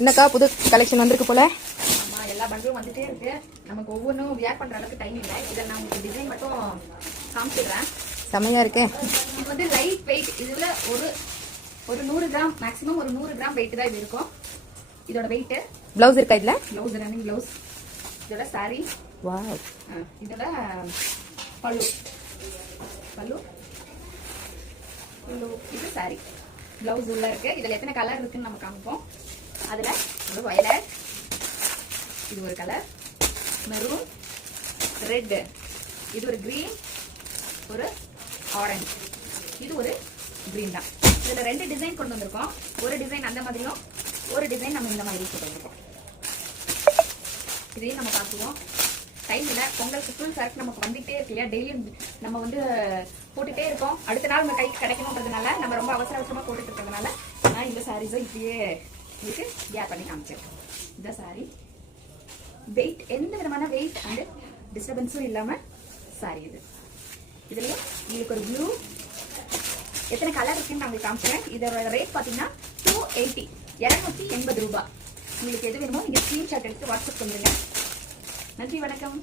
என்னக்கா புது கலெக்ஷன் வந்திருக்கு போல. ஆமா, எல்லா பண்டிலும் வந்துட்டே இருக்கு. நமக்கு ஒவ்வொன்றும் வியர் பண்ற அளவுக்கு டைம் இல்லை. இதை நான் உங்களுக்கு டிசைன் மட்டும் காமிச்சிடுறேன். செமையா இருக்கே. இது வந்து லைட் வெயிட். இதுல ஒரு 100 கிராம் மேக்ஸிமம் ஒரு 100 கிராம் வெயிட் தான் இது இருக்கும். இதோட வெயிட். பிளவுஸ் இருக்கா இதுல? Blouse running blouse. இதோட சாரி. வாவ். இதோட பல்லு. பல்லு இது சாரி. பிளவுஸ் உள்ள இருக்கு. இதுல எத்தனை கலர் இருக்குன்னு நம்ம காமிப்போம். அதுல ஒரு வயலட், இது ஒரு கலர், மெரூன், ரெட், இது ஒரு கிரீன், ஒரு ஆரஞ்சு, இது ஒரு கிரீன் தான். இதுல 2 டிசைன் கொண்டு வந்திருக்கோம். ஒரு டிசைன் அந்த மாதிரியும் ஒரு டிசைன் நம்ம இந்த மாதிரி கொண்டு வந்திருக்கோம். இதையும் நம்ம பார்த்துவோம். டைம் இல்லை. பொங்கலுக்கு ஃபுல் சரக்கு நமக்கு வந்துகிட்டே இருக்கு இல்லையா. டெய்லியும் நம்ம வந்து போட்டுகிட்டே இருக்கோம். அடுத்த நாள் நம்ம கைக்கு கிடைக்கணுன்றதுனால நம்ம ரொம்ப அவசரமாக போட்டுட்டு இருக்கிறதுனால நான் இந்த சாரீஸை இப்படியே இதுக்கு கேர் பண்ணி காமிச்சிருக்கேன். இந்த சாரி வெயிட், எந்த விதமான வெயிட் அண்ட் டிஸ்டர்பன்ஸும் இல்லாம சாரி இது. இதுலயும் உங்களுக்கு ஒரு ப்ளூ, எத்தனை கலர் இருக்குன்னு நான் உங்களுக்கு காமிச்சிருக்கேன். இதோட ரேட் பார்த்தீங்கன்னா 280, 280 ரூபாய். உங்களுக்கு எது வேணுமோ நீங்க ஸ்கிரீன்ஷாட் எடுத்து வாட்ஸ்அப் பண்ணுங்க. நன்றி, வணக்கம்.